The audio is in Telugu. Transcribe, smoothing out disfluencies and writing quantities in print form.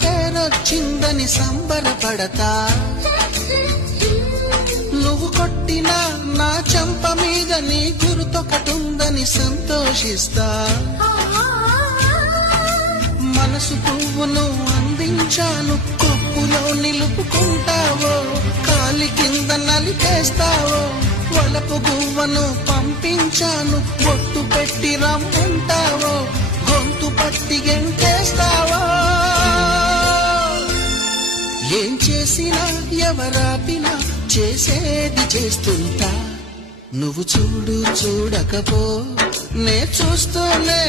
పేరొచ్చిందని సంబరపడతా, నువ్వు కొట్టినా నా చెంప మీద నీ గుర్తొకటుందని సంతోషిస్తా. మనసు పువ్వును అందించాను, కొప్పులో నిలుపుకుంటావో, కాలి కింద నలిపేస్తావో. వలపు గువ్వను పంపించాను, బొట్టు పెట్టి రమ్మంటావో, గొంతు పట్టి గెంటేస్తావో. ఏం చేసినా ఎవరాపినా చేసేది చేస్తుంటా. నువ్వు చూడు చూడకపో, నే చూస్తూనే